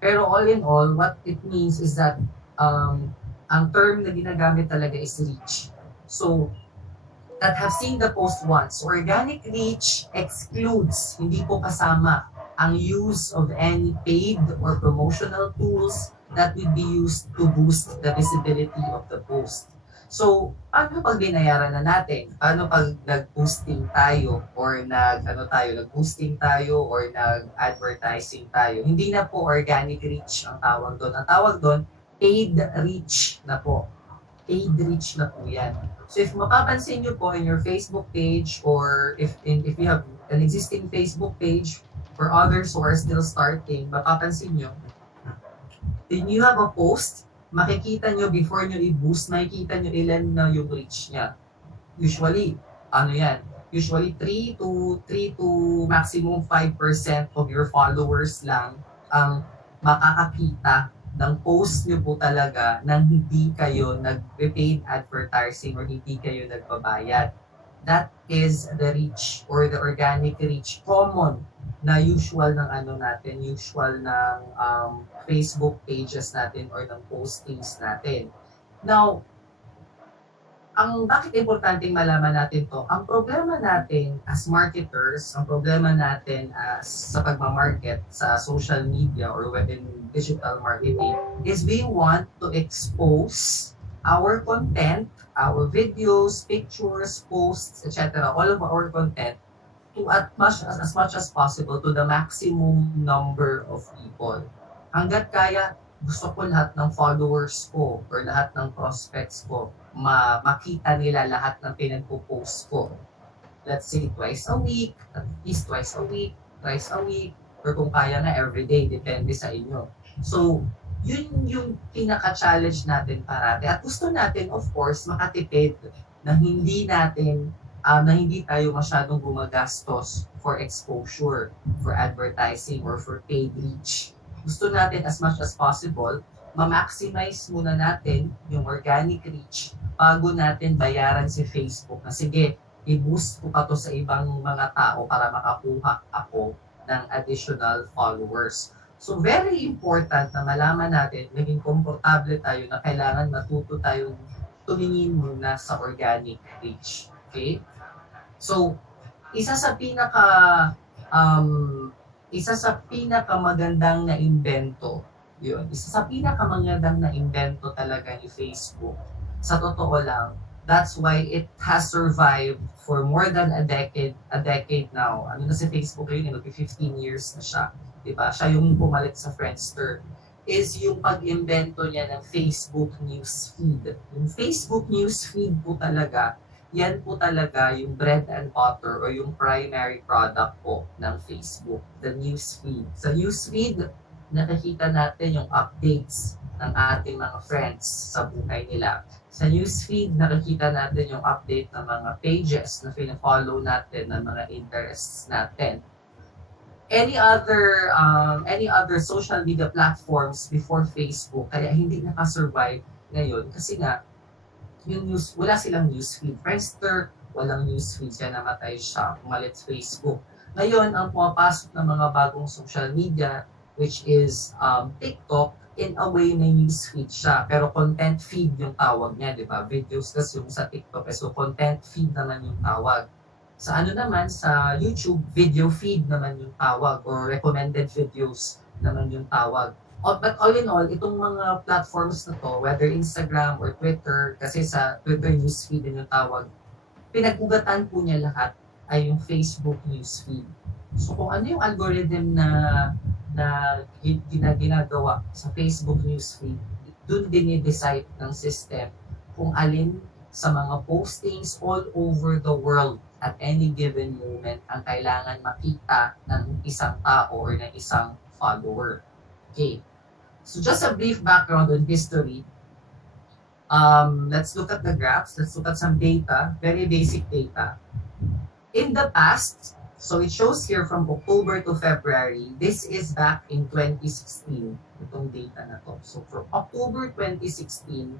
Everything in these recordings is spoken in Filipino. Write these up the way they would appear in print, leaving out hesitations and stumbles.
Pero all in all, what it means is that ang term na ginagamit talaga is reach. So, that have seen the post once. Organic reach excludes, hindi po kasama, ang use of any paid or promotional tools that would be used to boost the visibility of the post. So, paano pag binayaran na natin? Paano pag nag-boosting tayo or nag-boosting tayo or nag-advertising tayo? Hindi na po organic reach ang tawag doon. Ang tawag doon, paid reach na po. Paid reach na po yan. So if mapapansin nyo po in your Facebook page or if you have an existing Facebook page for others who are still starting, mapapansin nyo, when you have a post, makikita nyo before nyo i-boost, makikita nyo ilan na yung reach niya. Usually, ano yan, usually 3 to maximum 5% of your followers lang ang makakakita ng post nyo po talaga nang hindi kayo nag-paid advertising or hindi kayo nagbabayad. That is the reach or the organic reach common na usual ng usual ng Facebook pages natin or ng postings natin. Now, ang bakit importanteng malaman natin to, ang problema natin as marketers, ang problema natin as sa pagmamarket sa social media or within digital marketing is we want to expose our content, our videos, pictures, posts, etc., all of our content to as much as possible to the maximum number of people. Hanggat kaya, gusto ko lahat ng followers ko or lahat ng prospects ko makita nila lahat ng pinagpo-post ko. Let's say twice a week, at least twice a week, thrice a week, or kung kaya nga everyday, depende sa inyo. So, yun yung pinaka-challenge natin parati. At gusto natin, of course, makatipid na na hindi tayo masyadong gumagastos for exposure, for advertising, or for paid reach. Gusto natin as much as possible, ma-maximize muna natin yung organic reach bago natin bayaran si Facebook na sige, i-boost ko pa to sa ibang mga tao para makakuha ako ng additional followers. So very important na malaman natin, maging komportable tayo na kailangan matuto tayong tumingin muna sa organic reach. Okay? So, isa sa pinaka um, isa sa pinakamagandang na invento, yun, isa sa pinakamagandang na invento talaga ni Facebook. Sa totoo lang, that's why it has survived for more than a decade now. Ano na si Facebook yun, 15 years na siya. Diba? Siya yung pumalit sa Friendster is yung pag-invento niya ng Facebook Newsfeed. Yung Facebook Newsfeed po talaga, yan po talaga yung bread and butter o yung primary product po ng Facebook, the newsfeed. Sa newsfeed, nakikita natin yung updates ng ating mga friends sa buhay nila. Sa newsfeed, nakikita natin yung update ng mga pages na fina-follow natin, ng mga interests natin. Any other social media platforms before Facebook, kaya hindi nakasurvive ngayon kasi nga yung news, wala silang newsfeed. Friendster, walang newsfeed, kaya namatay siya, umalit Facebook. Ngayon, ang pumapasok ng mga bagong social media, which is TikTok, in a way may newsfeed siya, pero content feed yung tawag niya, di ba? Videos kasi yung sa TikTok, so content feed naman yung tawag. Sa ano naman, sa YouTube, video feed naman yung tawag, or recommended videos naman yung tawag. But all in all, itong mga platforms na to, whether Instagram or Twitter, kasi sa Twitter newsfeed din yung tawag, pinag-ugatan po niya lahat ay yung Facebook newsfeed. So kung ano yung algorithm na ginagawa sa Facebook newsfeed, doon din i-decide ng system kung alin sa mga postings all over the world at any given moment ang kailangan makita ng isang tao or ng isang follower. Okay. So just a brief background on history. Let's look at the graphs. Let's look at some data, very basic data. In the past, so it shows here from October to February, this is back in 2016, itong data na to. So for October 2016,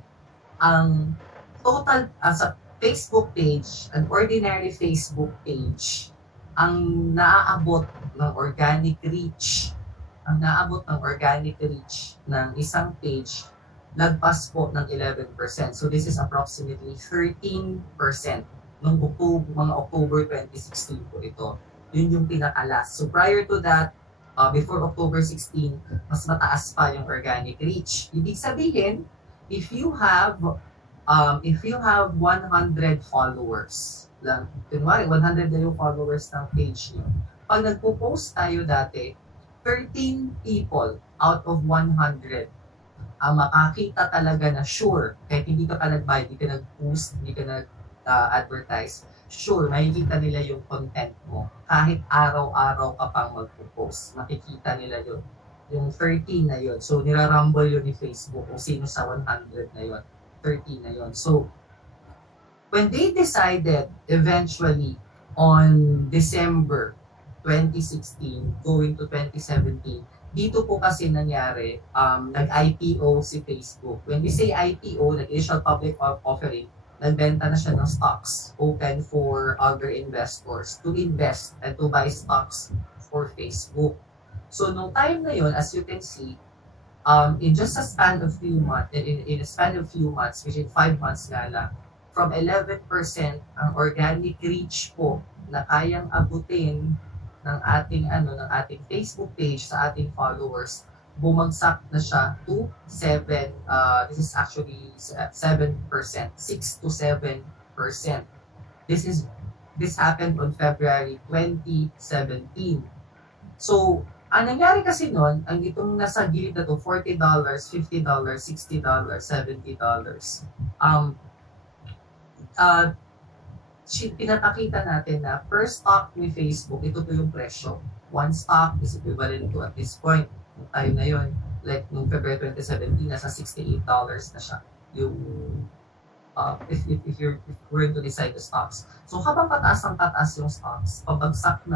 ang total, sa Facebook page, an ordinary Facebook page, ang naaabot ng organic reach ang naabot ng organic reach ng isang page, lagpas po ng 11%. So this is approximately 13% noong mga October 2016 po ito. Yun yung pinaka-last. So prior to that, before October 16, mas mataas pa yung organic reach. Ibig sabihin, if you have 100 followers lang, kunwari 100 na yung followers ng page nyo, pag nagpo-post tayo dati, 13 people out of 100 ang makakita talaga na sure, kahit hindi ka pa nag-buy, hindi ka nag-post, hindi ka nag-advertise, sure, makikita nila yung content mo. Kahit araw-araw ka pang magpo-post, makikita nila yun. Yung 13 na yun. So, nirarumble yun ni Facebook kung sino sa 100 na yun. 13 na yun. So, when they decided eventually on December 2016 going to 2017, dito po kasi nangyari, nag-IPO si Facebook. When we say IPO, nag-initial public offering, nagbenta na siya ng stocks open for other investors to invest and to buy stocks for Facebook. So, no time na yun, as you can see, in just a span of few months, in a span of few months, which in 5 months nga lang, from 11% ang organic reach po na kayang abutin ng ating Facebook page sa ating followers, bumagsak na siya to 7, this is actually 7%, 6 to 7%. This happened on February 2017. So, ang nangyari kasi noon, ang itong nasa gilid na to, $40, $50, $60, $70, pinapakita natin na per stock ni Facebook, ito po yung presyo. One stock is equivalent to, at this point, tayo na yun, like noong February 2017, nasa $68 na siya. Yung, if you're going to decide the stocks. So habang pataas ang pataas yung stocks, pabagsak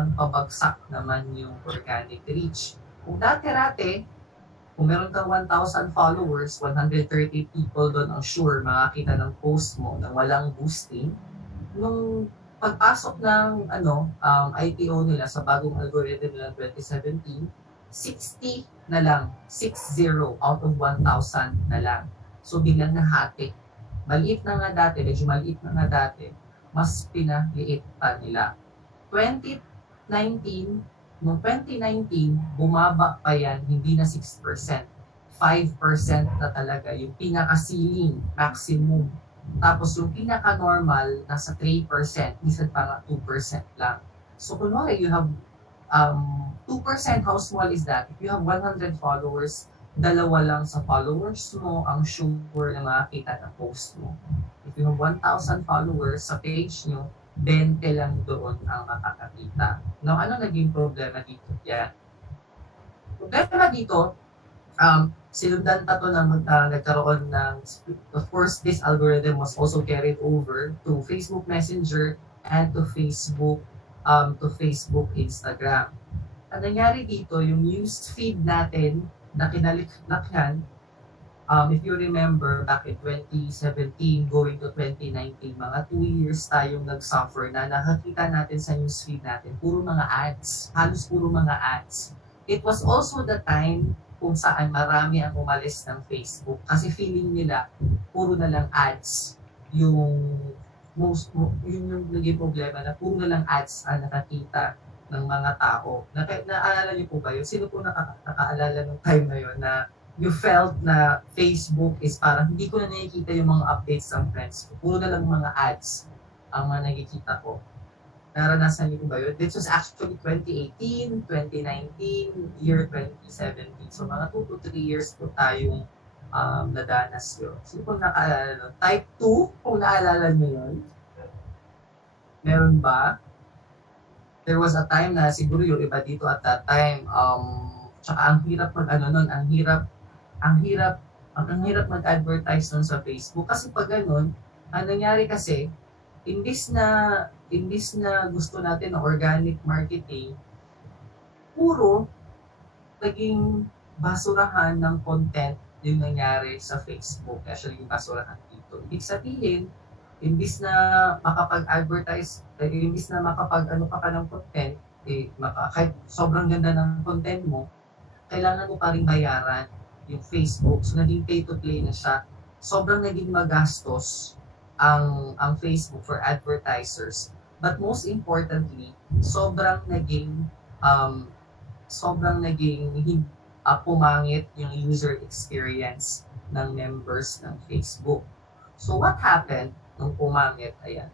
naman yung organic reach. Kung dati-rate, kung meron kang 1,000 followers, 130 people doon ang sure makakita ng post mo na walang boosting. Nung pagpasok ng IPO nila sa bagong algorithm nila 2017, 60 na lang, 60 out of 1,000 na lang. So biglang nahati. Maliit na nga dati, medyo maliit na nga dati, mas pinaliit pa nila. 2019, noong 2019, bumaba pa yan, hindi na 6%. 5% na talaga yung pinaka-ceiling, maximum. Tapos yung pinaka-normal, nasa 3%, minsan pa nga 2% lang. So kunwari, you have 2%, how small is that? If you have 100 followers, dalawa lang sa followers mo ang sure na makakita ng post mo. If you have 1,000 followers sa page nyo, 20 lang doon ang makakakita. Now, ano naging problema dito? Yeah. Problema dito, sinundan pa to na nagkaroon ng, of course, this algorithm was also carried over to Facebook Messenger and to Facebook Instagram. Ang nangyari dito, yung news feed natin na kinaliklakyan, if you remember, back in 2017 going to 2019, mga 2 years tayong nag-suffer na nakakita natin sa newsfeed natin, puro mga ads, halos puro mga ads. It was also the time kung saan marami ang umalis ng Facebook kasi feeling nila, puro na lang ads. Yun yung naging problema na puro na lang ads ang nakakita ng mga tao. Naalala niyo po ba yun? Sino po nakaalala ng time na yun na you felt na Facebook is parang hindi ko na nakikita yung mga updates ng friends ko. Puro na lang mga ads ang mga nakikita ko. Naranasan niyo po ba yun? This was actually 2018, 2019, year 2017. So mga 2 to 3 years po tayong nadanas yun. Sino po nakaalala nun? Type 2, kung naalala niyo yun? Meron ba? There was a time na siguro yung iba dito at that time, tsaka ang hirap ang hirap mag-advertise nun sa Facebook. Kasi pag ganun, ang nangyari kasi, imbis na gusto natin ng organic marketing, puro naging basurahan ng content yung nangyari sa Facebook. Actually, yung basurahan dito. Ibig sabihin, imbis na makapag-advertise, imbis na makapag-ano ka ng content, kahit sobrang ganda ng content mo, kailangan mo pa ring bayaran yung Facebook. So, naging pay to play na siya. Sobrang naging magastos ang Facebook for advertisers. But most importantly, um, sobrang naging pumangit yung user experience ng members ng Facebook. So what happened nung pumangit? Ayan.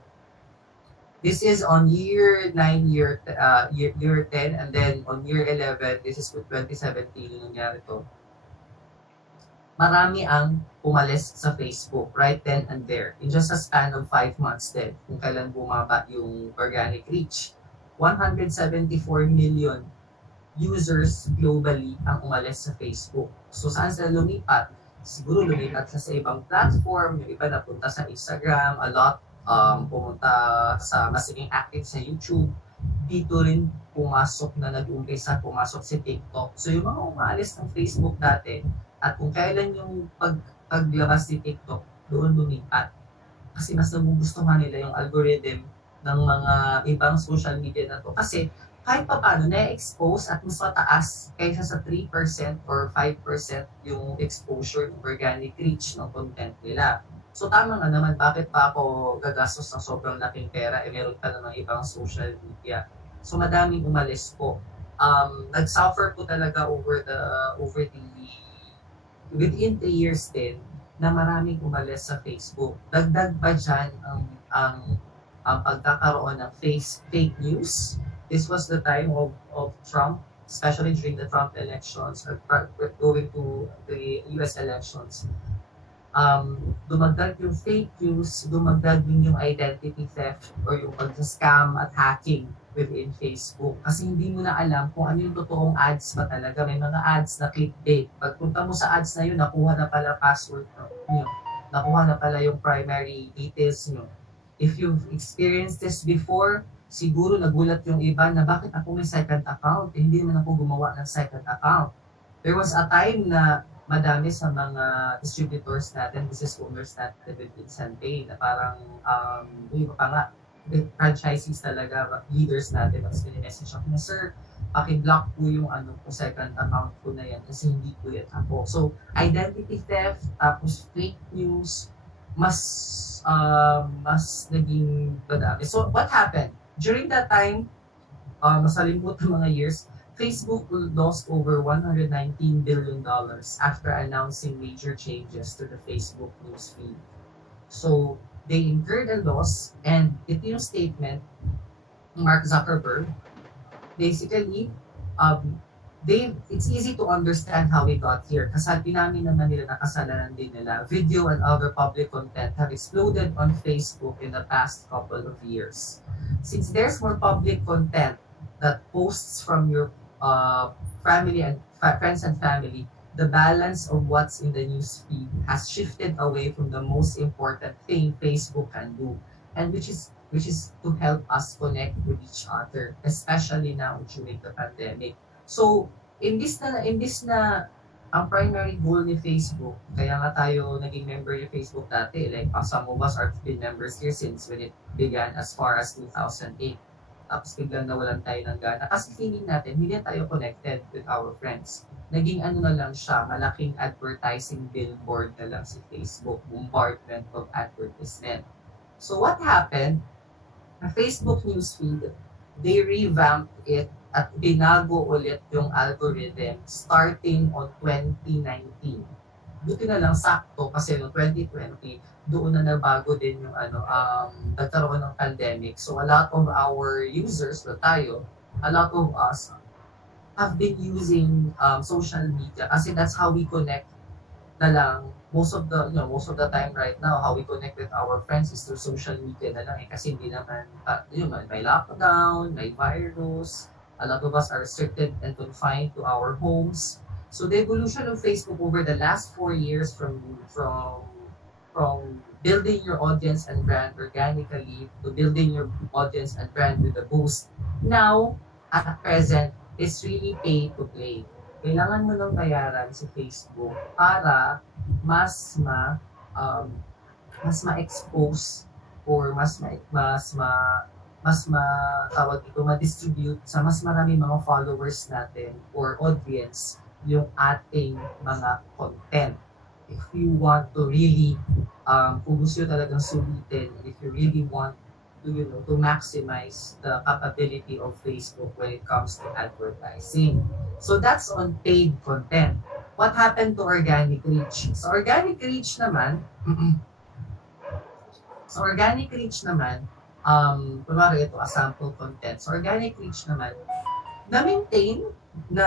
This is on year 9, year 10, and then on year 11, this is for 2017 yung nangyari to. Marami ang umalis sa Facebook right then and there in just a span of 5 months din kung kailan bumaba yung organic reach. 174 million users globally ang umalis sa Facebook. So saan sila lumipat? Siguro lumipat sa ibang platform, yung iba napunta sa Instagram, a lot pumunta sa mas naging active sa YouTube. Dito rin pumasok si TikTok. So yung mga umalis ng Facebook dati, at kung kailan yung paglabas ni TikTok, doon lumipat. Kasi mas nagugustuhan nila yung algorithm ng mga ibang social media na to. Kasi kahit pa paano, na-expose at mas mataas kaysa sa 3% or 5% yung exposure ng organic reach ng content nila. So tama nga naman, bakit pa ako gagastos ng sobrang laking pera, meron pa namang ibang social media. So madaming umalis po. Nag-suffer po talaga over the within 3 years din na maraming umalis sa Facebook. Dagdag pa dyan ang pagkakaroon ng fake news. This was the time of Trump, especially during the Trump elections, going to the US elections. Dumagdag yung fake news, dumagdag din yung identity theft or yung pag-scam at hacking within Facebook. Kasi hindi mo na alam kung ano yung totoong ads ba talaga. May mga ads na clickbait. Pagpunta mo sa ads na yun, nakuha na pala password nyo. Nakuha na pala yung primary details nyo. If you've experienced this before, siguro nagulat yung iba na bakit ako may second account? Hindi naman ako gumawa ng second account. There was a time na madami sa mga distributors natin, business owners natin within Sante, na parang, yung pa nga, franchisees talaga, leaders natin, tapos message ako na, sir, paki-block po yung second account ko na yan kasi hindi po yan ako. So, identity theft, tapos fake news, mas naging madami. So, what happened? During that time, masalimuot ng mga years, Facebook lost over $119 billion after announcing major changes to the Facebook newsfeed. So, they incurred a loss, and ito yung statement ng Mark Zuckerberg. Basically, it's easy to understand how we got here. Kasi namin naman nila na kasalanan din nila. Video and other public content have exploded on Facebook in the past couple of years. Since there's more public content that posts from your family and friends and family, the balance of what's in the news feed has shifted away from the most important thing Facebook can do, and which is to help us connect with each other, especially now during the pandemic. So, imbis na ang primary goal ni Facebook, kaya nga tayo naging member ni Facebook dati, like some of us are been members here since when it began as far as 2008. Tapos biglang nawalan tayo ng gana. Kasi feeling natin, hindi na tayo connected with our friends. Naging na lang siya, malaking advertising billboard na lang si Facebook, bombardment of advertisement. So what happened? Na Facebook newsfeed, they revamped it at binago ulit yung algorithm starting on 2019. Buti na lang sakto kasi noong 2020, doon na nabago din yung nagkaroon ng pandemic. So a lot of our users, a lot of us have been using social media kasi that's how we connect na lang. Most of the time right now, how we connect with our friends is through social media na lang kasi hindi naman, may lockdown, may virus, a lot of us are restricted and confined to our homes. So the evolution of Facebook over the last 4 years from building your audience and brand organically to building your audience and brand with a boost, now, at present, is really pay to play. Kailangan mo nang bayaran si Facebook para mas ma-expose or tawag ito, ma-distribute sa mas marami mga followers natin or audience yung ating mga content. If you want to really, kung gusto nyo talagang sulitin, if you really want to, to maximize the capability of Facebook when it comes to advertising. So that's on paid content. What happened to organic reach? Sa organic reach naman, sa organic reach naman, kunwari ito, a sample content. Sa organic reach naman, na-maintain na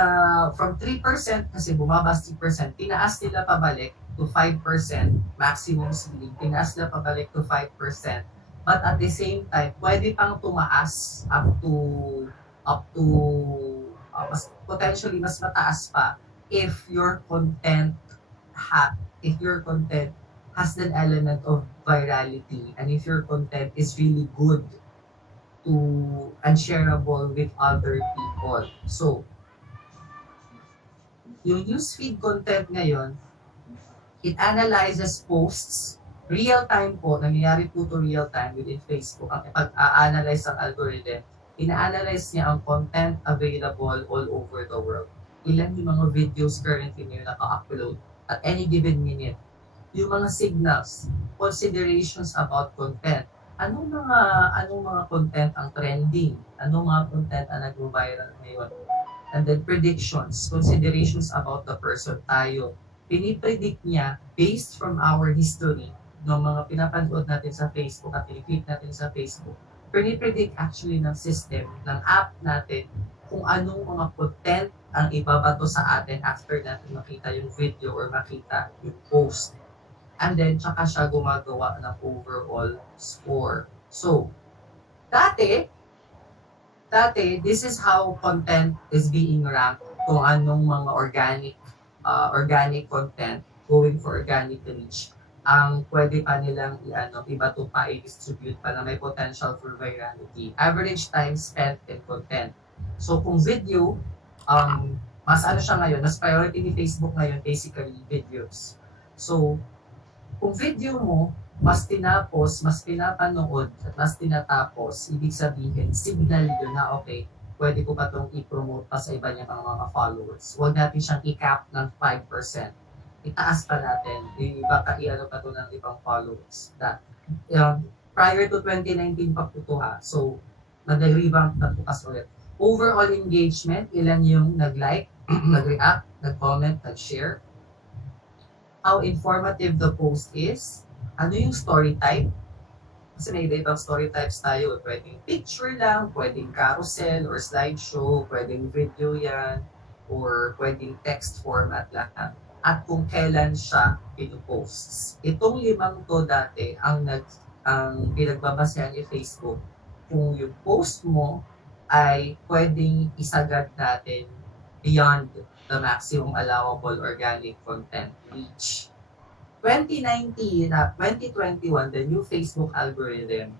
from 3% kasi bumaba 3%, tinaas nila pabalik to 5% maximum ceiling, tinaas nila pabalik to 5%, but at the same time, pwede pang tumaas up to mas potentially mas mataas pa if your content if your content has an element of virality and if your content is really good to and shareable with other people. So, yung newsfeed content ngayon, it analyzes posts, real time po, nangyayari po to real time within Facebook. Ang pag-a-analyze ng algorithm, ina-analyze niya ang content available all over the world. Ilan yung mga videos currently ngayon naka-upload at any given minute. Yung mga signals, considerations about content. Anong mga content ang trending? Anong mga content ang nag-viral ngayon? And then predictions, considerations about the person tayo. Pinipredict niya based from our history ng mga pinapanood natin sa Facebook at click natin sa Facebook. Pinipredict actually ng system, ng app natin kung anong mga content ang ibabato sa atin after natin makita yung video or makita yung post. And then, tsaka siya gumagawa ng overall score. So, dati, this is how content is being ranked kung anong mga organic content going for organic reach ang pwede pa nilang ibato pa, i-distribute pa na may potential for virality. Average time spent in content. So kung video, mas siya ngayon, mas priority ni Facebook ngayon basically videos. So kung video mo, mas tinapos, mas pinapanood, at mas tinatapos, ibig sabihin, signal yun na okay, pwede ko pa itong i-promote pa sa iba niya mga followers. Huwag natin siyang i-cap ng 5%. Itaas pa natin, baka i-ano pa ito ng ibang followers. Prior to 2019 pa po ito ha. So, nag-revamp na bukas ulit. Overall engagement, ilan yung nag-like, nag-react, nag-comment, nag-share. How informative the post is. Ano yung story type? Kasi may iba-ibang story types tayo. Pwedeng picture lang, pwedeng carousel or slideshow, pwedeng video yan, or pwedeng text format lang. At kung kailan siya pinuposts. Itong 5 to dati ang pinagbabasehan ni Facebook. Kung yung post mo ay pwedeng isagad natin beyond the maximum allowable organic content reach. 2019 na 2021, the new Facebook algorithm,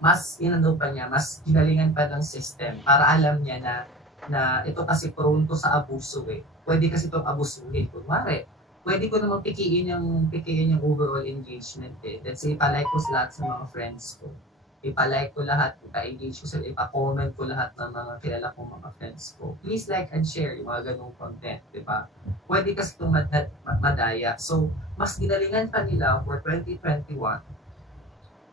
mas ginalingan pa ng system para alam niya na ito kasi prone to sa abuso eh. Pwede kasi itong abusuhin. Kunwari, pwede ko namang pikiin yung overall engagement eh. Let's say, ipa-like ko lahat sa mga friends ko. Ipa-like ko lahat, ipa-engage ko sila, ipa-comment ko lahat ng mga kilala kong mga friends ko. Please like and share yung mga ganung content, di ba? Pwede kasi itong madaya. So, mas ginalingan pa nila for 2021.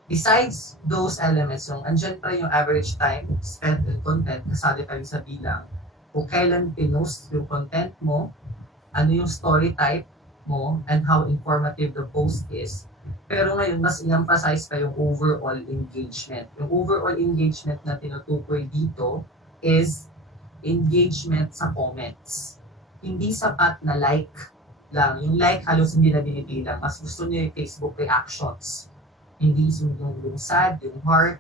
Besides those elements, yung andyan pa yung average time spent in content, kasali pa rin sa bilang. Kung kailan pinost yung content mo, ano yung story type mo, and how informative the post is. Pero ngayon, mas in-emphasize pa yung overall engagement. Yung overall engagement na tinutukoy dito is engagement sa comments. Hindi sapat na like lang. Yung like halos hindi na binibilang. Mas gusto niyo yung Facebook reactions. Hindi yung sad, yung heart,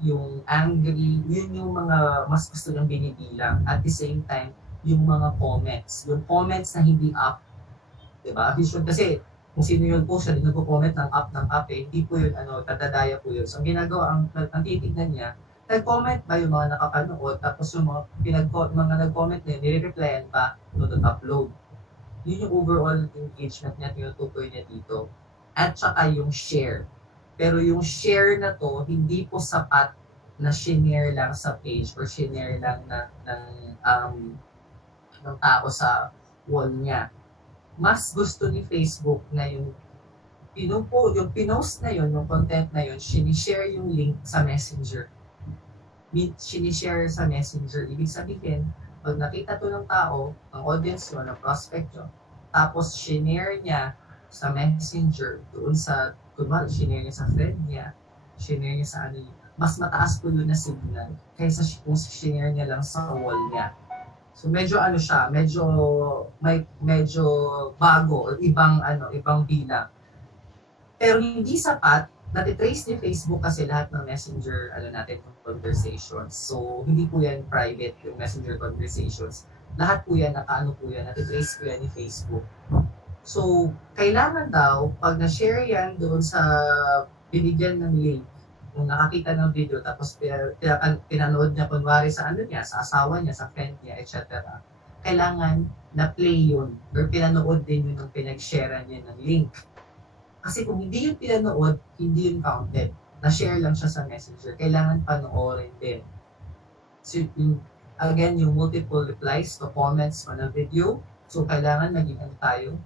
yung angry, yun yung mga mas gusto niyang binibilang. At the same time, yung mga comments. Yung comments na hindi up. Diba? Kasi kung sino yung post siya, din nagko-comment ng up eh. Hindi po yun, tatadaya po yun. So, ang ginagawa, ang titignan niya, nag-comment ba yung mga nakapanood, tapos yung mga nag-comment na yun, nire-replyan pa, upload. Yun yung overall engagement niya, tinutukoy niya dito. At saka yung share. Pero yung share na to, hindi po sapat na shinare lang sa page or shinare lang ng tao sa wall niya. Mas gusto ni Facebook na yung pinost na yun, yung content na yun, sinishare yung link sa Messenger. Sinishare sa Messenger. Ibig sabihin, pag nakita to ng tao, ng audience nyo, ng prospect nyo, tapos shinare niya sa Messenger, doon sa, kunwari, shinare niya sa friend niya, shinare niya sa ano niya, mas mataas po yun na signal kaysa kung shinare niya lang sa wall niya. So medyo ano siya, medyo bago or ibang bilang. Pero hindi sapat, natitrace ni Facebook kasi lahat ng messenger natin conversations. So hindi po yan private yung messenger conversations. Lahat po yan, natitrace po yan ni Facebook. So kailangan daw, pag na-share yan doon sa binigyan ng link, kung nakakita ng video tapos pinanood niya kunwari sa sa asawa niya, sa friend niya, etc. Kailangan na play yun or pinanood din yun ng pinag-share niya ng link. Kasi kung hindi yung pinanood, hindi yung counted. Na-share lang siya sa messenger. Kailangan panoorin din. So, again, yung multiple replies to comments on a video. So, kailangan maging tayo.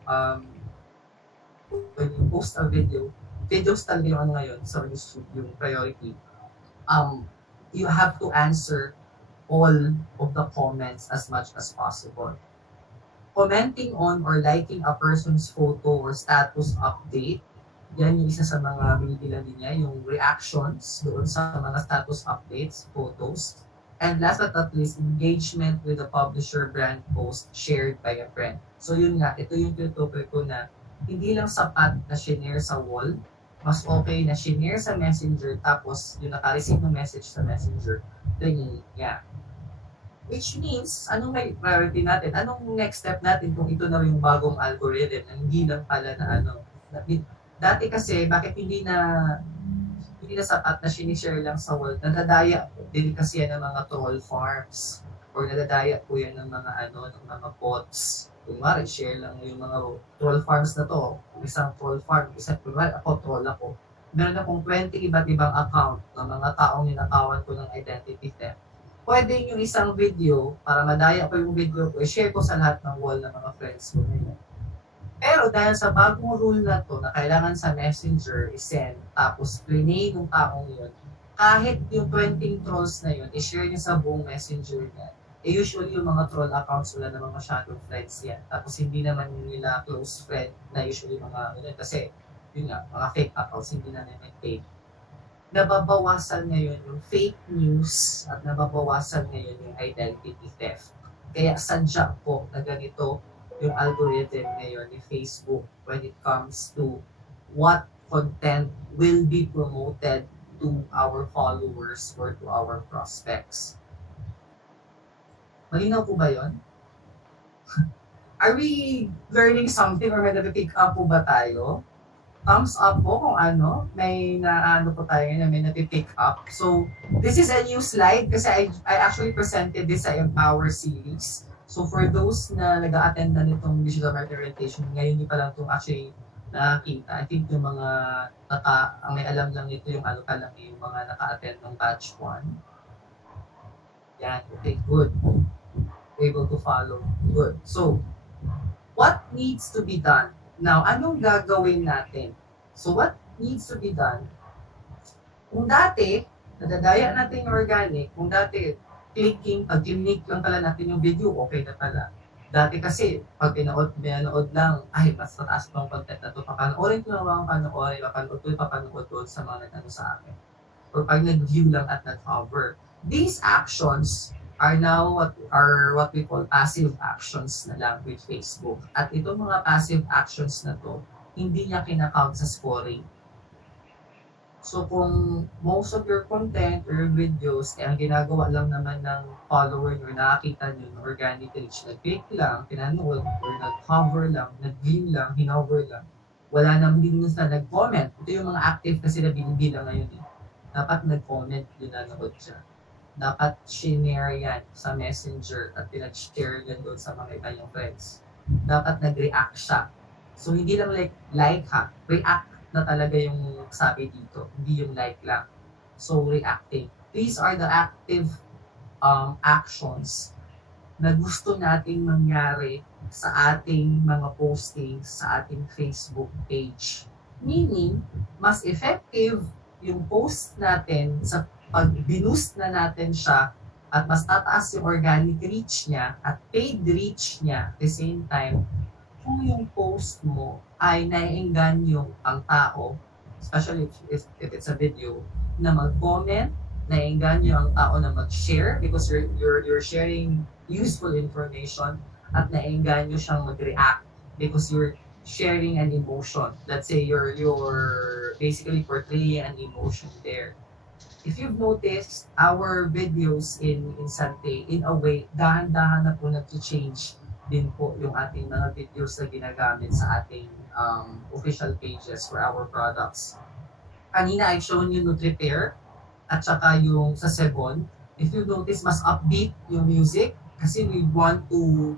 When you post a video, videos talaga yung ngayon sa YouTube, yung priority. You have to answer all of the comments as much as possible. Commenting on or liking a person's photo or status update, yan yung isa sa mga binibilan din niya, yung reactions doon sa mga status updates, photos. And last but not least, engagement with the publisher brand post shared by a friend. So yun nga, ito yung tutukoy ko na hindi lang sapat na shinare sa wall, mas okay na shinare sa messenger tapos yung naka-receive ng message sa messenger, then yeah. Which means, anong may priority natin? Anong next step natin kung ito na yung bagong algorithm na hindi lang pala na dati kasi, bakit hindi na sapat na sinishare lang sa wall? Nadadaya din kasi yan ng mga troll farms or nadadaya po yan ng mga bots. Kunwari, share lang yung mga troll farms na to. Isang troll farm, kunwari ako, troll ako. Meron akong 20 iba't ibang account ng mga taong ninakawan ko ng identity theft. Pwede yung isang video, para madaya ko yung video ko, i-share ko sa lahat ng wall ng mga friends ko. Pero dahil sa bagong rule na to, na kailangan sa messenger, i-send, tapos plinay ng taong yun, kahit yung 20 trolls na yun, i-share niya sa buong messenger niya. Usually yung mga troll accounts, wala naman masyadong friends yan. Tapos hindi naman nila close friend, na usually mga, kasi, yun nga, mga fake accounts, hindi na maintain. Nababawasan ngayon yung fake news at nababawasan ngayon yung identity theft. Kaya sadya po na ganito yung algorithm ngayon ni Facebook when it comes to what content will be promoted to our followers or to our prospects. Malinaw po ba yun? Are we learning something or may napipick up po ba tayo? Thumbs up po kung may po tayo na may napipick up. So, this is a new slide kasi I actually presented this sa Empower series. So, for those na nag-a-attend na nitong digital marketing orientation, ngayon hindi pa lang itong actually nakakita. I think yung mga ang may alam lang ito yung yung mga naka-attend ng batch 1. Yan, okay, good. Able to follow. Good. So, what needs to be done? Now, anong gagawin natin? So, what needs to be done? Kung dati, nadadaya natin yung organic, kung dati, pag click lang pala natin yung video, okay na pala. Dati kasi, pag pinanood lang, ay, mas mataas pang content na ito. Papanoorin ko lang papanood ko sa mga nag sa akin. Or pag nag-view lang at nag-hover. These actions are now what we call passive actions na lang with Facebook. At itong mga passive actions na to, hindi niya kinakount sa scoring. So kung most of your content or videos, ang ginagawa lang naman ng follower nyo, nakakita nyo ng organic reach, nag-click lang, pinanood, or nag-hover lang, nag-view lang, hinover lang, wala naman din na nag-comment. Ito yung mga active kasi na binibilang ngayon. Dapat nag-comment, yung nanood siya. Dapat share yan sa messenger at pinag-share yan doon sa mga iba yung friends. Dapat nag-react siya. So, hindi lang like ha, react na talaga yung sabi dito, hindi yung like lang. So, reacting. These are the active actions na gusto nating mangyari sa ating mga postings sa ating Facebook page. Meaning, mas effective yung post natin sa pag binoost na natin siya at mas tataas yung organic reach niya at paid reach niya at the same time kung yung post mo ay naiengganyo ang tao, especially if it's a video, na mag-comment, naiengganyo ang tao na mag-share because you're sharing useful information at naiengganyo siyang mag-react because you're sharing an emotion. Let's say you're basically portraying an emotion there. If you've noticed, our videos in Sante, in a way, dahan-dahan na po nag-change din po yung ating mga videos na ginagamit sa ating official pages for our products. Kanina I've shown you Nutri-Pair at saka yung sa Sebon. If you notice, mas upbeat yung music kasi we want to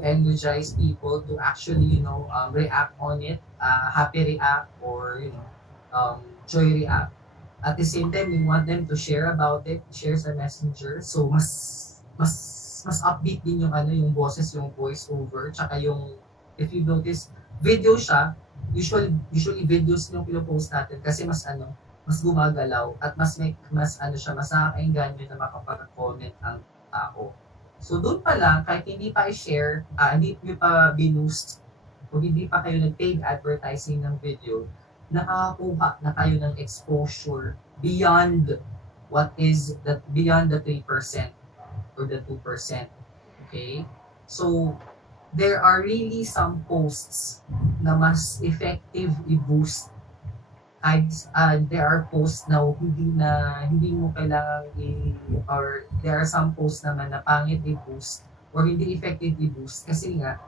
energize people to actually, react on it, happy react or, joy react. At the same time, we want them to share about it, share sa messenger. So, mas mas upbeat din yung yung boses, yung voice over, tsaka yung, if you notice, video siya, usually videos yung pinopost natin kasi mas gumagalaw at mas siya, mas nakakainganyo na makapag-comment ang tao. So, doon pa lang, kahit hindi pa i-share, hindi nyo pa binoost, o hindi pa kayo nag-paid advertising ng video, nakakakuha na kayo ng exposure beyond beyond the 3% or the 2%. Okay? So, there are really some posts na mas effective i-boost kahit there are posts na hindi mo kailangan or there are some posts naman na pangit i-boost or hindi effective i-boost kasi nga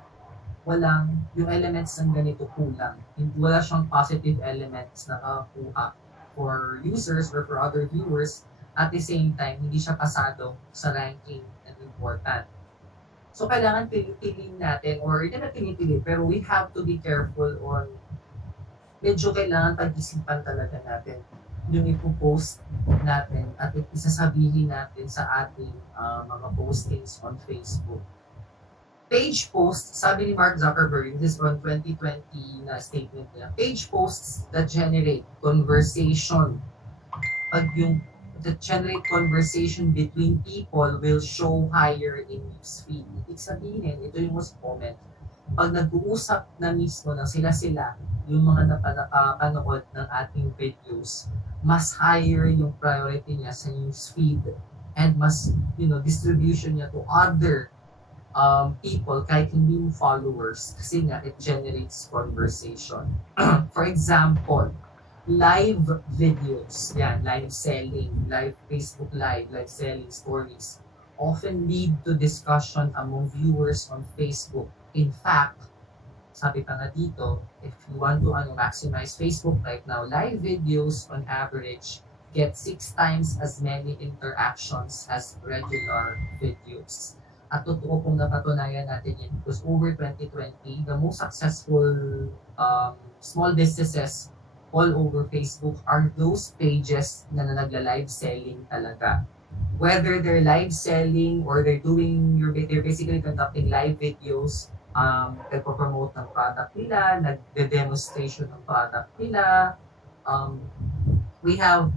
yung elements ng ganito kulang. Wala siyang positive elements na nakakuha for users or for other viewers. At the same time, hindi siya pasado sa ranking and important. So, kailangan piliin natin, or hindi na pinipili, pero we have to be careful on medyo kailangan pag-isipan talaga natin yung ipopost natin at isasabihin natin sa ating mga postings on Facebook. Page posts, sabi ni Mark Zuckerberg, this is on 2020 na statement niya, page posts that generate conversation. That generate conversation between people will show higher in newsfeed. Ibig sabihin, ito yung most comment. Pag nag-uusap na mismo ng sila-sila, yung mga napanood ng ating videos, mas higher yung priority niya sa newsfeed and mas, distribution niya to other people kahit hindi mo followers kasi nga it generates conversation. For example, live videos, live selling, live Facebook live selling stories often lead to discussion among viewers on Facebook. In fact, sabi pa nga dito, if you want to maximize Facebook right now, live videos on average get 6 times as many interactions as regular videos. At totoo pong napatunayan natin yan because over 2020, the most successful small businesses all over Facebook are those pages na nagla-live selling talaga. Whether they're live selling or they're basically conducting live videos, nagpo-promote ng product nila, nagde-demonstration ng product nila. We have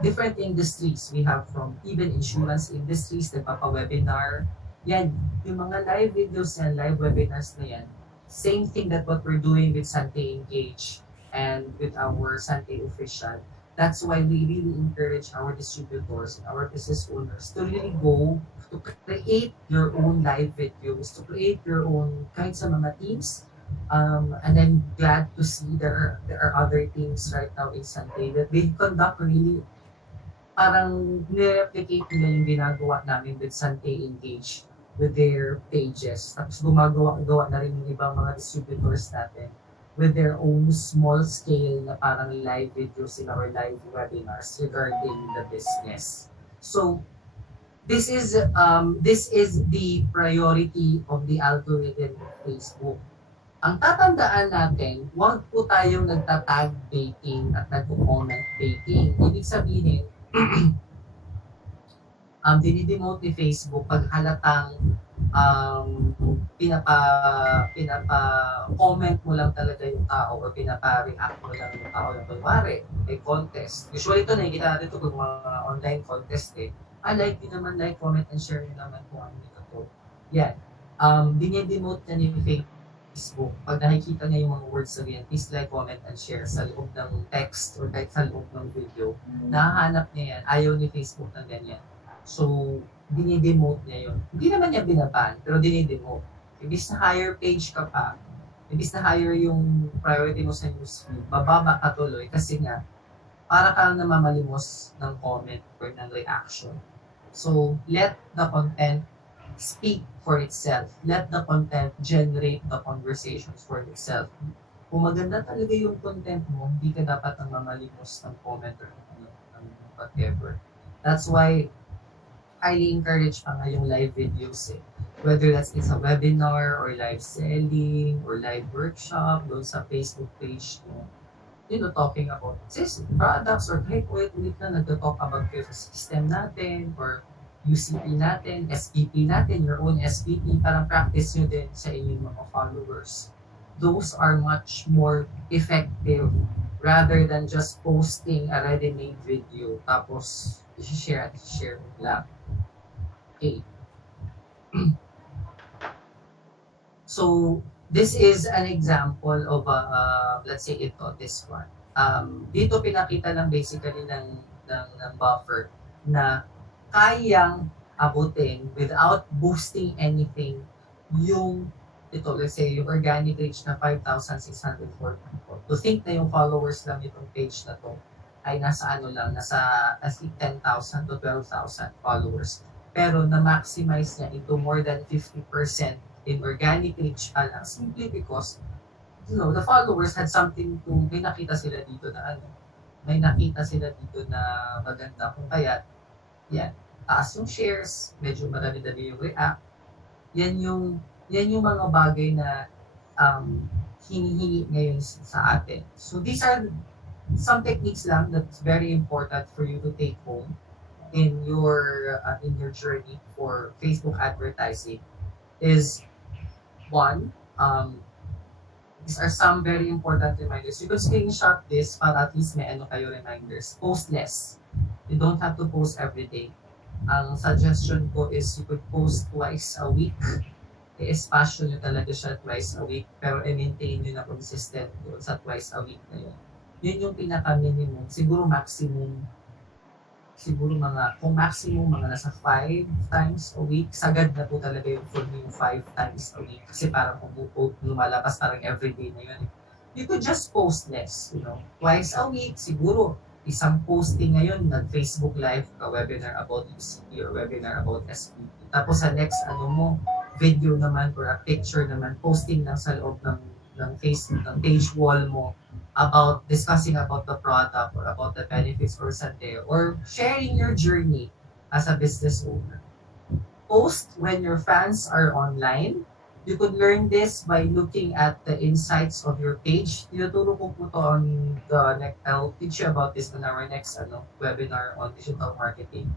different industries. We have from even insurance industries, nagpapa-webinar. Yan, yung mga live videos yan, live webinars na yan, same thing that what we're doing with Sante Engage and with our Sante Official. That's why we really encourage our distributors and our business owners to really go to create your own live videos, to create your own kahit sa mga teams. And I'm glad to see there are other teams right now in Sante that they conduct really parang nire-replicate nila yung ginagawa namin with Sante Engage with their pages. Tapos gumagawa na rin yung ibang mga distributors natin with their own small scale na parang live videos sila or live webinars regarding the business. So, this is the priority of the algorithm of Facebook. Ang tatandaan natin, huwag po tayong nagtatag baiting at nagko-comment baiting. Ibig sabihin, dinidemote ni Facebook pag halatang pinapa-comment mo lang talaga yung tao or pinapa-react mo lang yung tao na kunwari, may contest. Usually ito, nakikita natin ito kung mga online contest eh. Like din naman, like, comment, and share nyo naman kung ano nito to. Yan. Dinidemote na ni Facebook. Pag nakikita niya yung mga words na yan, please like, comment, and share sa loob ng text or kahit sa loob ng video. Nahahanap niya yan. Ayaw ni Facebook ng ganyan. So, dinidemote niya yun. Hindi naman niya binaban, pero dinidemote. Ibis na higher page ka pa, ibis na higher yung priority mo sa newsfeed, bababa ka tuloy kasi nga, para ka namamalimos ng comment or ng reaction. So, let the content speak for itself. Let the content generate the conversations for itself. Kung maganda talaga yung content mo, hindi ka dapat ang mamalimos ng comment or ng whatever. That's why highly encourage pa nga yung live videos eh. Whether that's it's a webinar or live selling or live workshop doon sa Facebook page mo. Talking about products or kahit ulit-ulit na nagto-talk about your system natin or UCP natin, SPP natin, your own SPP, parang practice nyo din sa inyong mga followers. Those are much more effective rather than just posting a ready-made video tapos i-share at i-share lang. Okay. So, this is an example of let's say this one. Dito pinakita lang basically ng buffer na kayang abutin without boosting anything yung let's say yung organic reach na 5,604 people. To think na yung followers lang itong page na to ay nasa nasa I think 10,000 to 12,000 followers. Pero na-maximize niya into more than 50% in organic reach pa lang simply because the followers had something to, may nakita sila dito na may nakita sila dito na maganda kung kaya yan, taas yung shares, medyo madali-dali yung react. Yan yung mga bagay na hinihingi ngayon sa atin. So these are some techniques lang that's very important for you to take home in your journey for Facebook advertising. Is one, these are some very important reminders. You can screenshot this para at least may kayo reminders. Post less. You don't have to post every day. Ang suggestion ko is you could post twice a week. I-espasyo nyo talaga siya twice a week, pero i-maintain nyo na consistent doon sa twice a week na yun. Yun yung pinaka-minimum. Siguro kung maximum mga nasa 5 times a week, sagad na po talaga yung for me yung 5 times a week. Kasi parang lumalabas parang everyday na yun. You could just post less, twice a week, siguro isang posting ngayon, nag-Facebook Live ka, webinar about UCP or webinar about SPP. Tapos sa next, video naman or a picture naman, posting lang sa loob ng Facebook, ng page wall mo about discussing about the product or about the benefits for Sante or sharing your journey as a business owner. Post when your fans are online. You could learn this by looking at the insights of your page. Tinuturo ko po to on the next, I'll teach you about this on our next webinar on digital marketing.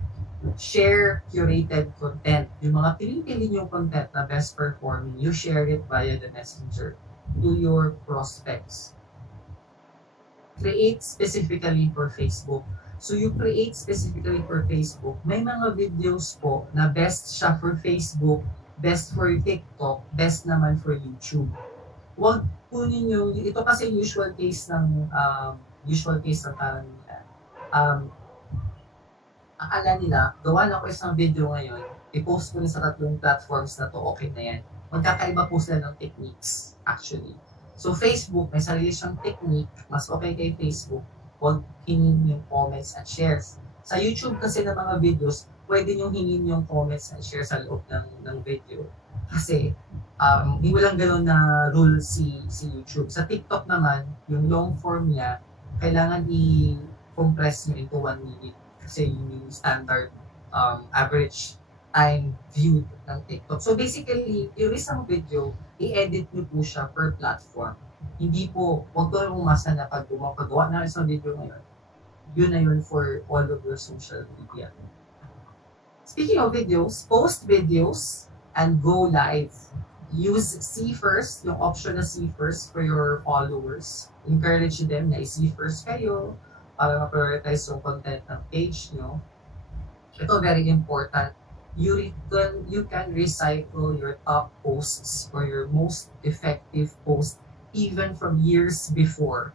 Share curated content. Yung mga pinipili yung content na best performing, you share it via the messenger to your prospects. Create specifically for Facebook. So you create specifically for Facebook. May mga videos po na best siya for Facebook, best for TikTok, best naman for YouTube. Huwag po ninyo, ito kasi usual case ng parang akala nila, gawa na ko isang video ngayon, i-post ko na sa 3 platforms na to, okay na yan. Magkakaiba po sila ng techniques, actually. So Facebook, may sarili siyang technique, mas okay kay Facebook, huwag hingin yung comments at shares. Sa YouTube kasi ng mga videos, pwede nyo hingin yung comments and share sa loob ng video. Kasi, hindi mo lang gano'n na rule si YouTube. Sa TikTok naman, yung long form niya, kailangan i-compress nyo into 1 minute. Kasi yung standard average time viewed ng TikTok. So basically, yung isang video, i-edit nyo po siya per platform. Hindi po, huwag ko lang umasa na pag gumagawa na isang video ngayon, yun na yun for all of your social media. Speaking of videos, post videos and go live. Use see first, yung option na see first for your followers. Encourage them na i-see first kayo para ma-prioritize yung content ng page nyo. Ito very important. You can recycle your top posts or your most effective post even from years before.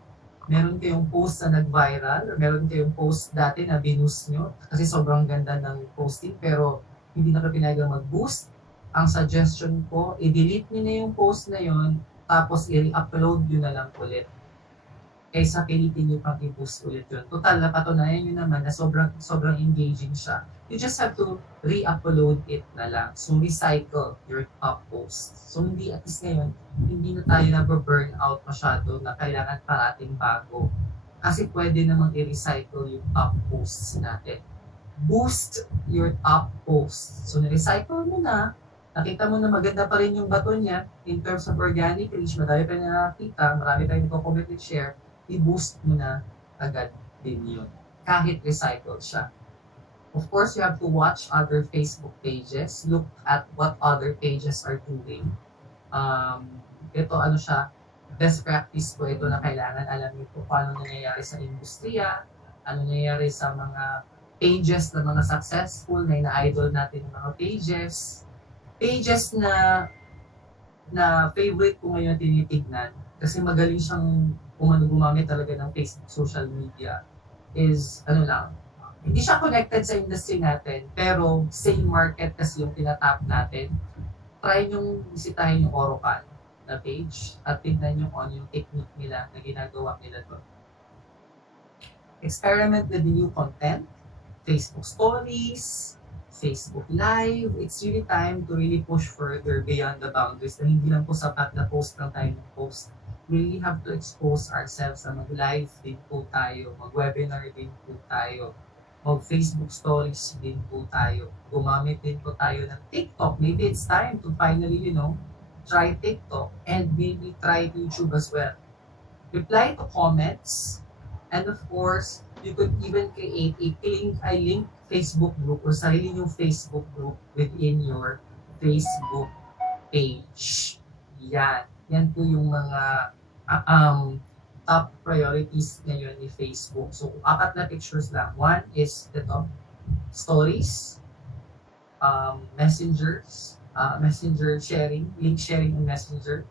Meron kayong post na nag-viral or meron kayong post dati na binoost nyo kasi sobrang ganda ng posting pero hindi na kayo pinagang mag-boost. Ang suggestion ko, i-delete nyo na yung post na yon tapos i-upload nyo na lang ulit kaysa pilitin nyo pang i-boost ulit yun. Total, napatunayan nyo naman na sobrang engaging siya. You just have to re-upload it na lang. So, recycle your top post. So, hindi at least ngayon, hindi na tayo nag-burn out masyado na kailangan parating bago. Kasi pwede namang i-recycle yung top posts natin. Boost your top posts. So, na-recycle mo na, nakita mo na maganda pa rin yung bato niya in terms of organic reach, marami pa na nakakita, marami pa rin comment and share, i-boost mo na agad din yun. Kahit recycle siya. Of course, you have to watch other Facebook pages. Look at what other pages are doing. Ito ano siya, best practice ko ito na kailangan alam niyo po paano nangyayari sa industriya, ano nangyayari sa mga pages na mga successful, na ina-idol natin yung mga pages. Pages na favorite ko ngayon tinitignan kasi magaling siyang gumamit talaga ng Facebook social media is ano lang, hindi siya connected sa industry natin pero same market kasi yung tinatap natin. Try nyong bisitahin yung Orocan na page at tignan nyo on yung technique nila na ginagawa nila doon. Experiment with the new content, Facebook stories, Facebook Live. It's really time to really push further beyond the boundaries na hindi lang po sapat na post lang tayo ng post. We really have to expose ourselves na mag-live din po tayo, mag-webinar din po tayo, mag-Facebook stories din po tayo, gumamit din po tayo ng TikTok. Maybe it's time to finally, try TikTok and maybe try YouTube as well. Reply to comments, and of course, you could even create a link Facebook group or sarili yung Facebook group within your Facebook page. Yan po yung mga top priorities ngayon ni Facebook. So, 4 na pictures lang. One is ito, stories, messengers, messenger sharing, link sharing in Messenger,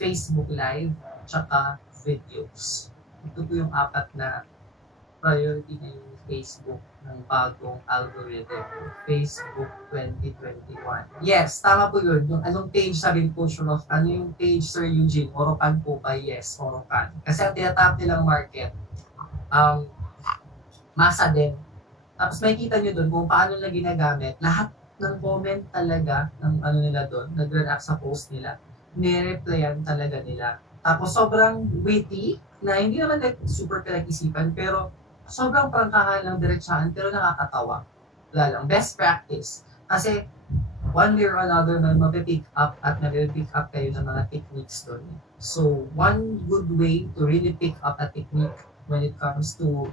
Facebook Live, tsaka videos. Ito po yung 4 na priority ngayon ni Facebook ng bagong algorithm. Facebook 2021. Yes, tama po yun. Yung anong page sabi po, ano yung page, Sir Eugene? Orocan po ba? Yes, Orocan. Kasi ang tinatap nilang market, masa din. Tapos makikita nyo doon kung paano nila ginagamit. Lahat ng comment talaga ng ano nila doon, nag-react sa post nila, nireplyan talaga nila. Tapos sobrang witty, na hindi naman like super pinag-isipan, pero sobrang prangkahan lang, diretsyahan, pero nakakatawa. Wala lang. Best practice. Kasi, one way or another, may mapipick up at mapipick up kayo ng mga techniques doon. So, one good way to really pick up a technique when it comes to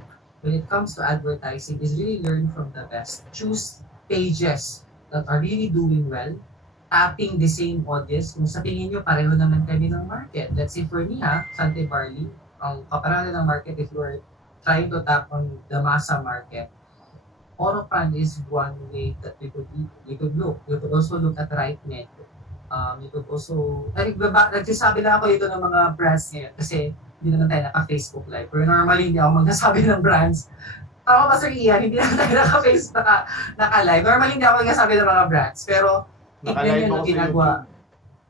advertising is really learn from the best. Choose pages that are really doing well, tapping the same audience. Kung sa tingin nyo, pareho naman kami ng market. Let's say for me Sante Barley, ang kaparaan ng market if you are trying to tap on the masa market, Orocan is one way that you could look. You could also look at RightNet. You could also, nagsasabi na ako ito ng mga brands ngayon kasi hindi naman tayo naka-Facebook Live. Pero normally hindi ako magsasabi ng brands. Tama ba, Sir Ian? Hindi naman tayo naka-live. Normally hindi ako magsasabi ng mga brands. Pero tignan nyo yung ginagawa.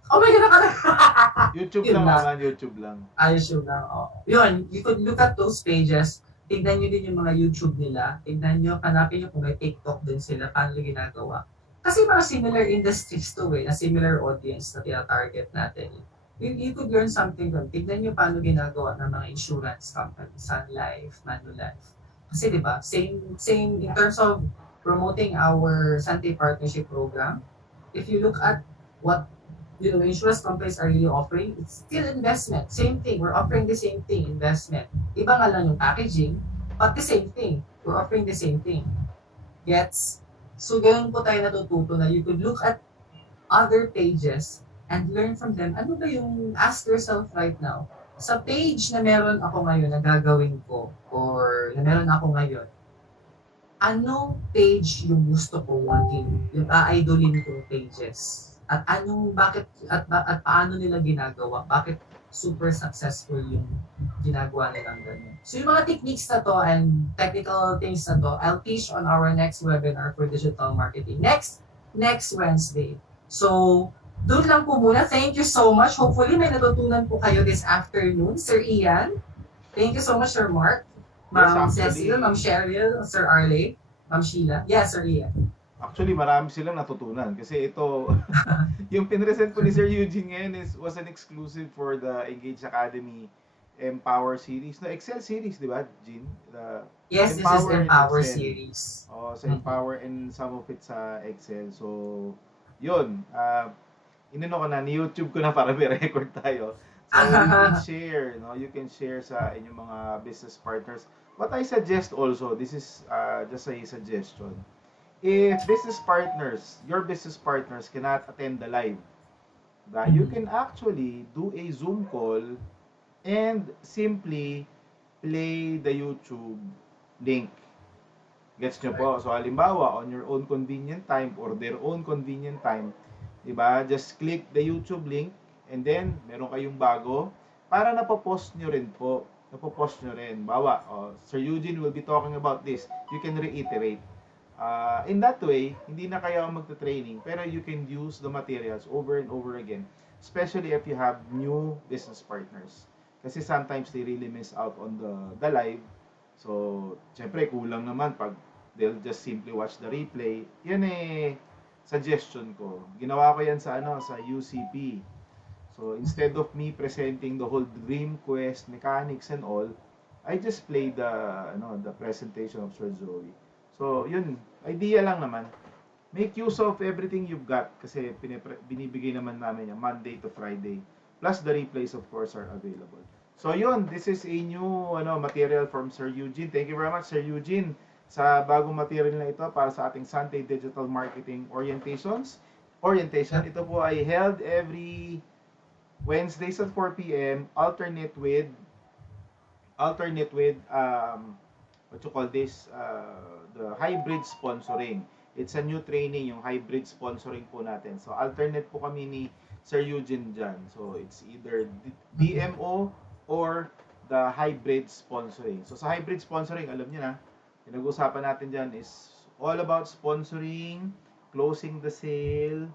Oh my God, YouTube lang naman, YouTube lang. YouTube lang, Yun, you could look at those pages. Tignan nyo din yung mga YouTube nila. Tignan nyo, hanapin nyo kung may TikTok din sila, paano ginagawa. Kasi mga similar industries to na similar audience na tina-target natin. You could learn something from. Tignan nyo paano ginagawa ng mga insurance companies, Sun Life, Manulife. Kasi diba, same in terms of promoting our Sante Partnership Program, if you look at what insurance companies are really offering, it's still investment. Same thing. We're offering the same thing, investment. Iba nga lang yung packaging, but the same thing. We're offering the same thing. Gets? So, ganun po tayo natututo na you could look at other pages and learn from them. Ano ba yung, ask yourself right now, sa page na meron ako ngayon na gagawin ko or na meron ako ngayon, anong page yung gusto kong maging, yung a-idolin kong pages? At at paano nila ginagawa? Bakit super successful yung ginagawa nilang ganun? So yung mga techniques na to and technical things na to, I'll teach on our next webinar for digital marketing. Next Wednesday. So, doon lang po muna. Thank you so much. Hopefully may natutunan po kayo this afternoon. Sir Ian, thank you so much, Sir Mark. Ma'am Cecil, Ma'am Cheryl, Sir Arley, Ma'am Sheila. Yes, Sir Ian. Actually, marami silang natutunan kasi ito, yung pinresent ko ni Sir Eugene ngayon was an exclusive for the Engage Academy Empower series. No, Excel series, di ba, Jean? Yes, this is Empower series. Oh, sa Empower and some of it sa Excel. So, yun. Inano ko na, ni-YouTube ko na para may record tayo. So, you can share, no? You can share sa inyong mga business partners. What I suggest also, this is just a suggestion. If your business partners cannot attend the live, you can actually do a Zoom call and simply play the YouTube link. Gets nyo po? So, halimbawa, on your own convenient time or their own convenient time, diba? Just click the YouTube link and then, meron kayong bago para napopost nyo rin po. Napopost nyo rin. Bawa, Sir Eugene will be talking about this. You can reiterate. In that way, hindi na kayo magta-training, pero you can use the materials over and over again, especially if you have new business partners. Kasi sometimes they really miss out on the live. So, syempre, kulang naman pag they'll just simply watch the replay. Yan suggestion ko. Ginawa ko yan sa UCP. So, instead of me presenting the whole Dream Quest mechanics and all, I just played the presentation of Sir Zoe. So, yun, idea lang naman. Make use of everything you've got kasi binibigay naman namin yan Monday to Friday. Plus the replays of course are available. So, yun, this is a new material from Sir Eugene. Thank you very much, Sir Eugene, sa bagong material na ito para sa ating Sante Digital Marketing Orientation. Ito po ay held every Wednesdays at 4 p.m. alternate with what you call this, the hybrid sponsoring. It's a new training, yung hybrid sponsoring po natin. So, alternate po kami ni Sir Eugene dyan. So, it's either DMO or the hybrid sponsoring. So, sa hybrid sponsoring, alam niyo na, pinag-usapan natin dyan is all about sponsoring, closing the sale,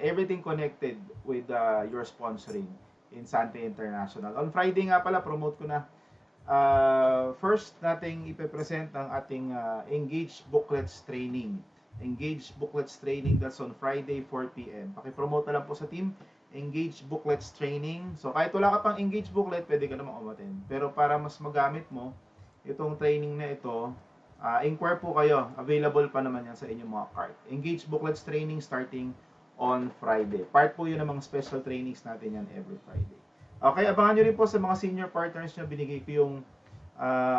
everything connected with your sponsoring in Sante International. On Friday nga pala, promote ko na. First nating ipepresent ang ating Engage Booklets Training. Engage Booklets Training, that's on Friday 4 p.m. Pakipromote na lang po sa team, Engage Booklets Training. So kahit wala ka pang Engage Booklet, pwede ka namang umattend. Pero para mas magamit mo itong training na ito, inquire po kayo. Available pa naman yan sa inyong mga cart. Engage Booklets Training starting on Friday. Part po yun ng mga special trainings natin yan every Friday. Okay, abangan nyo rin po sa mga senior partners nyo. Binigay ko yung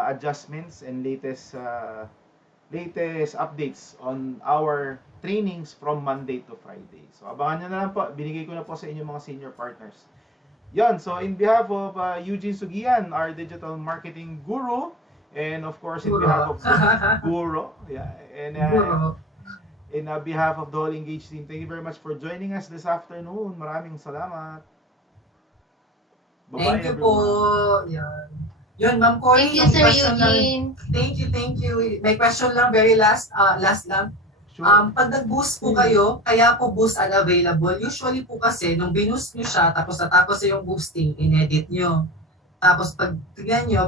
adjustments and latest updates on our trainings from Monday to Friday. So, abangan nyo na lang po. Binigay ko na po sa inyong mga senior partners. Yan, so in behalf of Eugene Sugian, our digital marketing guru, and of course, in behalf of Guru, yeah, and in behalf of the whole Engage team, thank you very much for joining us this afternoon. Maraming salamat. Thank you po. Yan. Yun, Ma'am Cory, Thank you, Sir Eugene. Thank you. May question lang, very last lang. Sure. Pag nag-boost po kayo, kaya po boost unavailable. Usually po kasi, nung binoost nyo siya, tapos natapos yung boosting, in-edit nyo. Tapos pag tingnan nyo,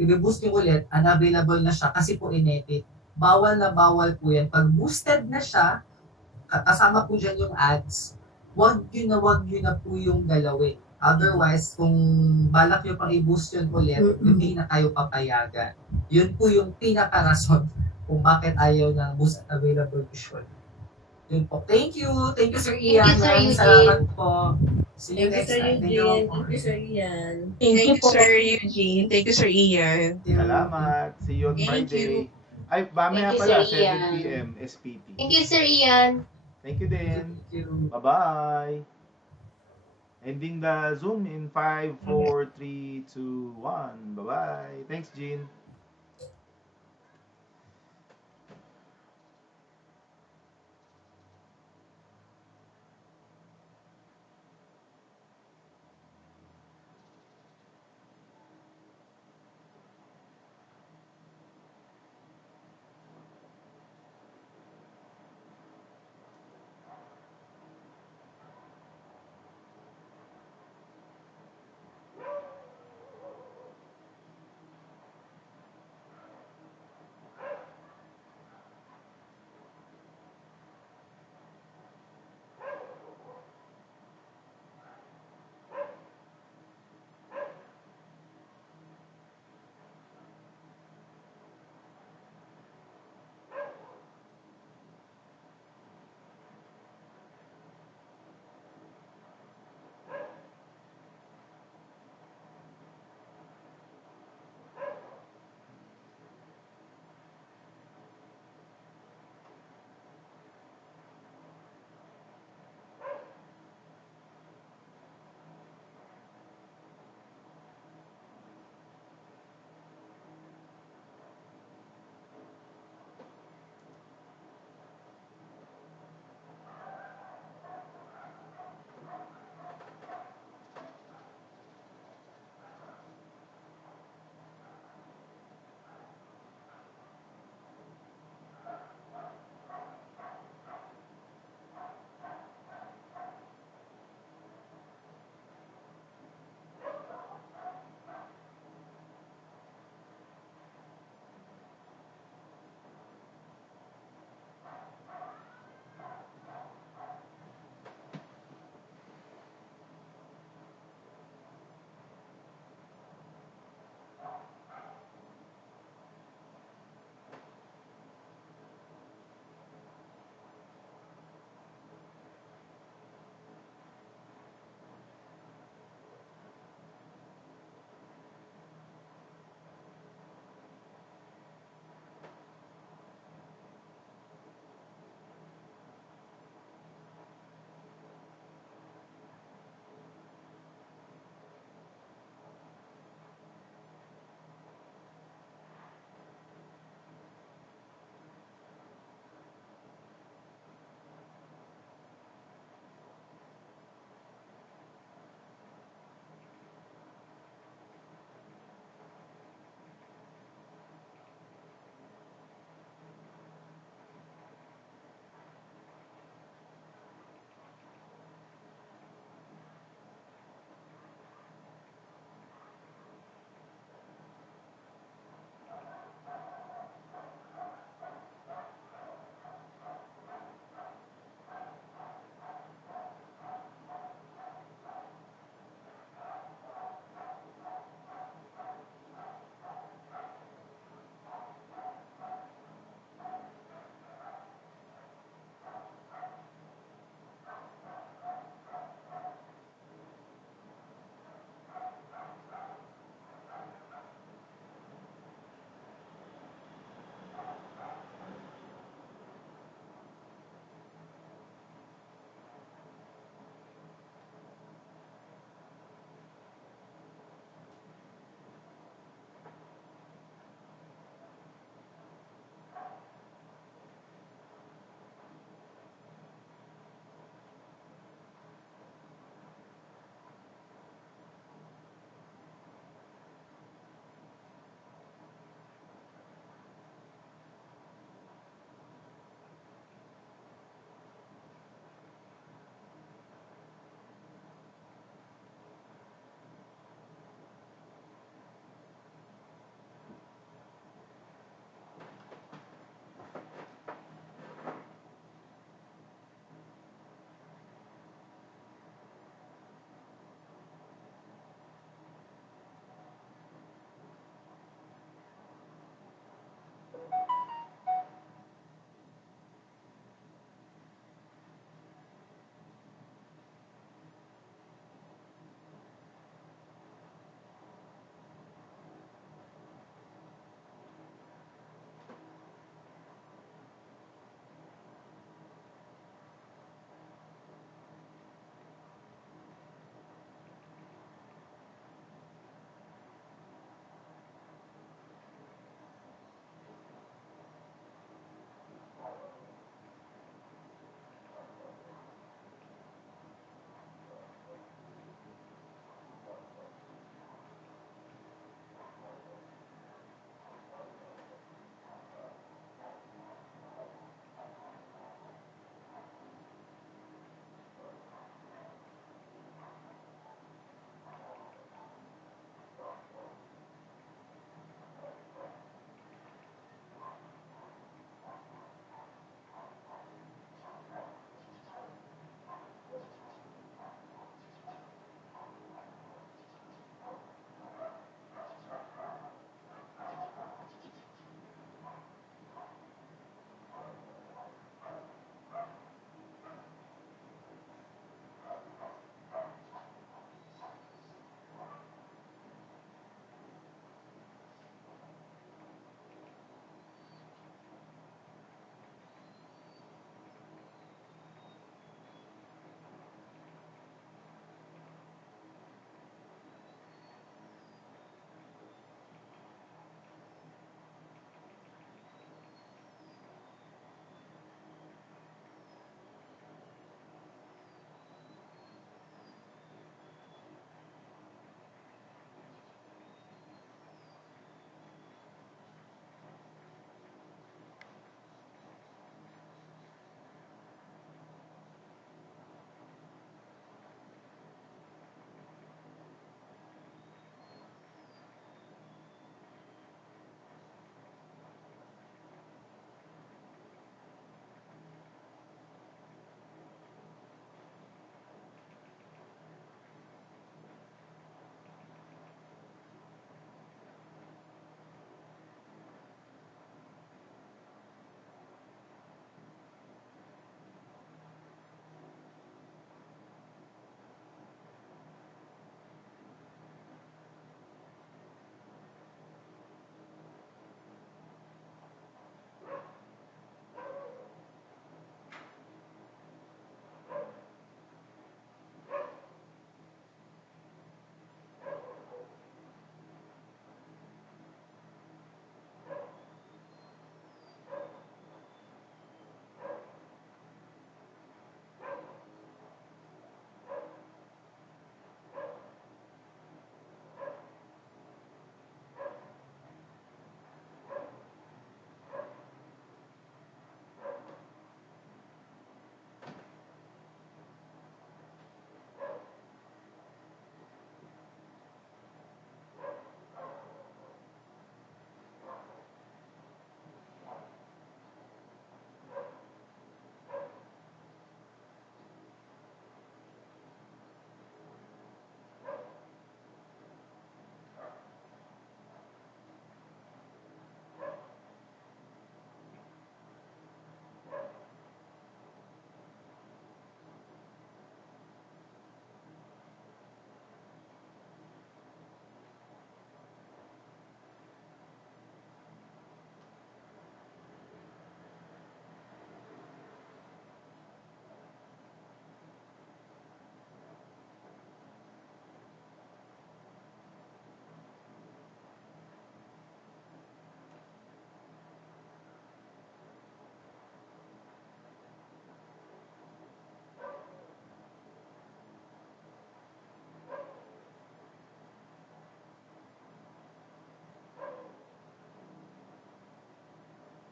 i-boost nyo ulit, unavailable na siya kasi po in-edit. Bawal na bawal po yan. Pag boosted na siya, kasama po dyan yung ads, wag nyo na po yung galawin. Otherwise, kung balak nyo pang i-boost yun ulit, hindi na kayo papayagan. Yun po yung pinaka-rason kung bakit ayaw ng boost available usually. Yun po. Thank you, Sir Ian. Thank you, Sir Eugene. Salamat po. See you next time. Thank you, Sir Ian. Thank you, Sir Eugene. Thank you, Sir Ian. Salamat. See you on Thank Friday. you. Ay, mamaya Thank you, Sir pala, 7 Ian. p.m. SPT. Thank you, Sir Ian. Thank you Thank din. you. Bye-bye. Ending the Zoom in 5, 4, 3, 2, 1. Bye-bye. Thanks, Jean.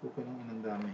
Okay lang inang dami.